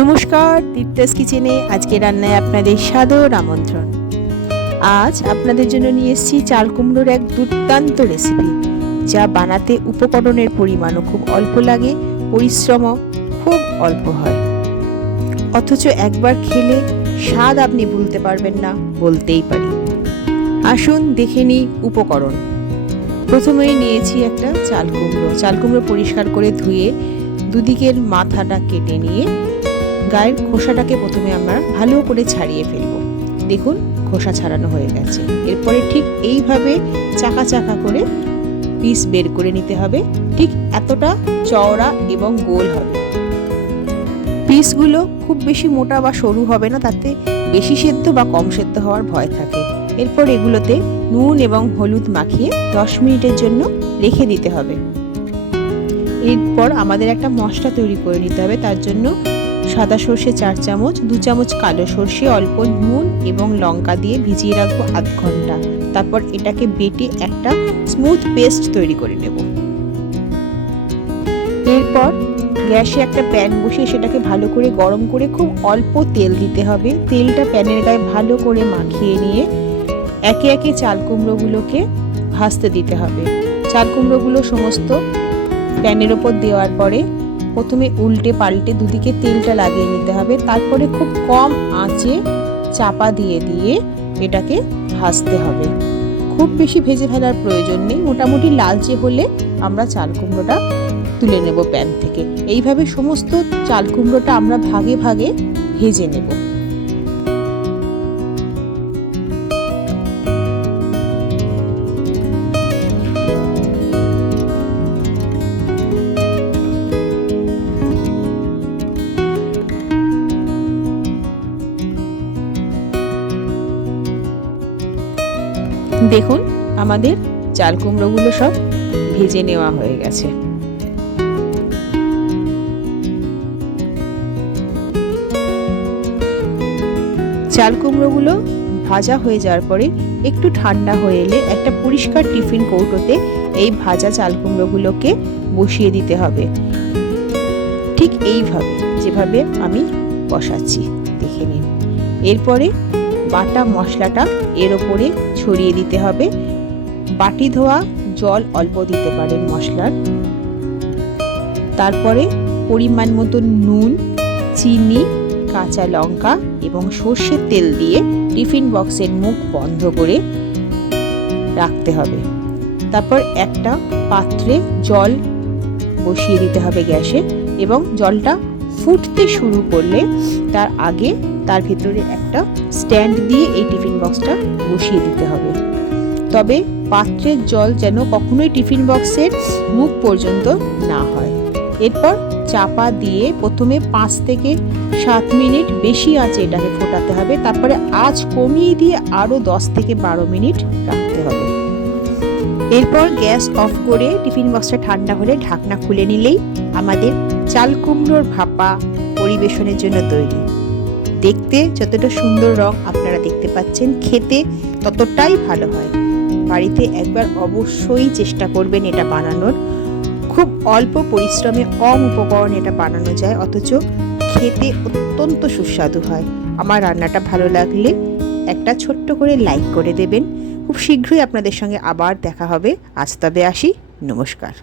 নমস্কার, তীর্থাস কিচেনে আজকে রান্নায় আপনাদের সাদর আমন্ত্রণ। আজ আপনাদের জন্য নিয়ে এসেছি চাল কুমড়োর এক দুর্দান্ত রেসিপি, যা বানাতে উপকরণের পরিমাণও খুব অল্প লাগে, পরিশ্রমও খুব অল্প হয়, অথচ একবার খেলে স্বাদ আপনি ভুলতে পারবেন না বলতেই পারি। আসুন দেখে নিই উপকরণ। প্রথমেই নিয়েছি একটা চাল কুমড়ো পরিষ্কার করে ধুয়ে দুদিকের মাথাটা কেটে নিয়ে গায়ের খোসাটাকে প্রথমে আমরা ভালো করে ছাড়িয়ে ফেলবো। দেখুন খোসা ছাড়ানো হয়ে গেছে। এরপরে ঠিক এইভাবে চাকা চাকা করে পিস বের করে নিতে হবে। ঠিক এতটা চওড়া এবং গোল হবে। পিসগুলো খুব বেশি মোটা বা সরু হবে না, তাতে বেশি সেদ্ধ বা কম সেদ্ধ হওয়ার ভয় থাকে। এরপর এগুলোতে নুন এবং হলুদ মাখিয়ে 10 মিনিটের জন্য রেখে দিতে হবে। এরপর আমাদের একটা মশলা তৈরি করে নিতে হবে। তার জন্য সাদা সর্ষে 4 চামচ, 2 চামচ কালো সর্ষে, অল্প নুন এবং লঙ্কা দিয়ে ভিজিয়ে রাখবো আধ ঘন্টা। তারপর এটাকে বেটে একটা স্মুথ পেস্ট তৈরি করে নেব। এরপর গ্যাসে একটা প্যান বসিয়ে সেটাকে ভালো করে গরম করে খুব অল্প তেল দিতে হবে। তেলটা প্যানের গায়ে ভালো করে মাখিয়ে নিয়ে একে একে চাল কুমড়োগুলোকে ভাজতে দিতে হবে। চাল কুমড়োগুলো সমস্ত প্যানের ওপর দেওয়ার পরে প্রথমে উল্টে পাল্টে দুদিকে তেলটা লাগিয়ে নিতে হবে। তারপরে খুব কম আঁচে চাপা দিয়ে দিয়ে এটাকে ভাজতে হবে। খুব বেশি ভেজে ফেলার প্রয়োজন নেই, মোটামুটি লালচে হলে আমরা চাল কুমড়োটা তুলে নেব প্যান থেকে। এইভাবে সমস্ত চাল কুমড়োটা আমরা ভাগে ভাগে ভেজে নেব। দেখুন আমাদের চাল কুমড়োগুলো সব ভেজে নেওয়া হয়ে গেছে। চাল কুমড়োগুলো ভাজা হয়ে যাওয়ার পরে একটু ঠান্ডা হয়ে এলে একটা পরিষ্কার টিফিন কৌটোতে এই ভাজা চাল কুমড়োগুলোকে বসিয়ে দিতে হবে। ঠিক এইভাবে যেভাবে আমি বসাচ্ছি দেখে নিন। এরপরে বাটা মশলাটা এর ওপরে ছড়িয়ে দিতে হবে। বাটি ধোয়া জল অল্প দিতে পারেন মশলার। তারপরে পরিমাণ মতো নুন, চিনি, কাঁচা লঙ্কা এবং সর্ষের তেল দিয়ে টিফিন বক্সের মুখ বন্ধ করে রাখতে হবে। তারপর একটা পাত্রে জল বসিয়ে দিতে হবে গ্যাসে, এবং জলটা ফুটতে শুরু করলে তার আগে তার ভিতরে একটা স্ট্যান্ড দিয়ে এই টিফিন বক্সটা বসিয়ে দিতে হবে। তবে পাত্রের জল যেন কখনোই টিফিন বক্সের মুখ পর্যন্ত না হয়। এরপর চাপা দিয়ে প্রথমে 5 থেকে 7 মিনিট বেশি আঁচে এটাকে ফোটাতে হবে। তারপরে আঁচ কমিয়ে দিয়ে আরো 10 থেকে 12 মিনিট রাখতে হবে। এরপর গ্যাস অফ করে টিফিন বক্সটা ঠান্ডা হলে ঢাকনা খুলে নিলেই আমাদের চাল কুমড়োর ভাপা পরিবেশনের জন্য তৈরি। দেখতে যতটা সুন্দর রং আপনারা দেখতে পাচ্ছেন, খেতে ততটাই ভালো হয়। বাড়িতে একবার অবশ্যই চেষ্টা করবেন এটা বানানোর। খুব অল্প পরিশ্রমে কম উপকরণ এটা বানানো যায়, অথচ খেতে অত্যন্ত সুস্বাদু হয়। আমার রান্নাটা ভালো লাগলে একটা ছোট্ট করে লাইক করে দেবেন। খুব শীঘ্রই আপনাদের সঙ্গে আবার দেখা হবে। আজ তবে আসি, নমস্কার।